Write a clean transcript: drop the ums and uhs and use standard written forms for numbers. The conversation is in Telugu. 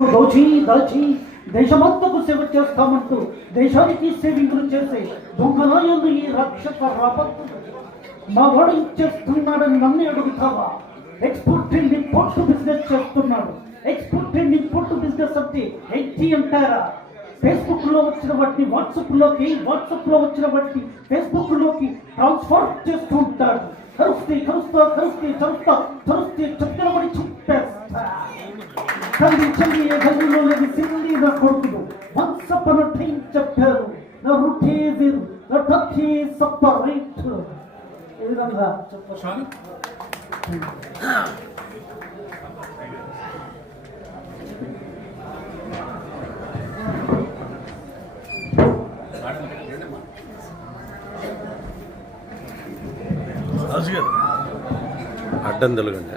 దోచి దాచి దేశమంతకు సేవ చేస్తామంటూ దేశానికి సేవింపులు చేసే దొంగనాయందు ఈ రాక్షస రాపత్తు మా వాడు చేస్తున్నాడని నన్ను అడుగుతావా? ఎక్స్పోర్ట్ అండ్ ఇంపోర్ట్ బిజినెస్ చేస్తున్నాడు. ఎక్స్పోర్ట్ అండ్ ఇంపోర్ట్ బిజినెస్ అంటే ఏంటి అంటారా? ఫేస్బుక్ లో వచ్చిన వాటిని వాట్సాప్ లో వచ్చిన వాటిని ఫేస్బుక్ లోకి ట్రాన్స్ఫర్ చేస్తూ ఉంటాడు. కరుస్తే చక్కడబడి చుట్టేస్తా. తల్లి చెల్లి ఏ గదిలో లేని సిల్లి నా కొడుకులు వన్స్ అపాన్ ఎ టైం చెప్పారు, నా రూటే వేరు, నా టచే సపరేట్. ఈ విధంగా చెప్పాలి. అడ్డం తెలుగండి.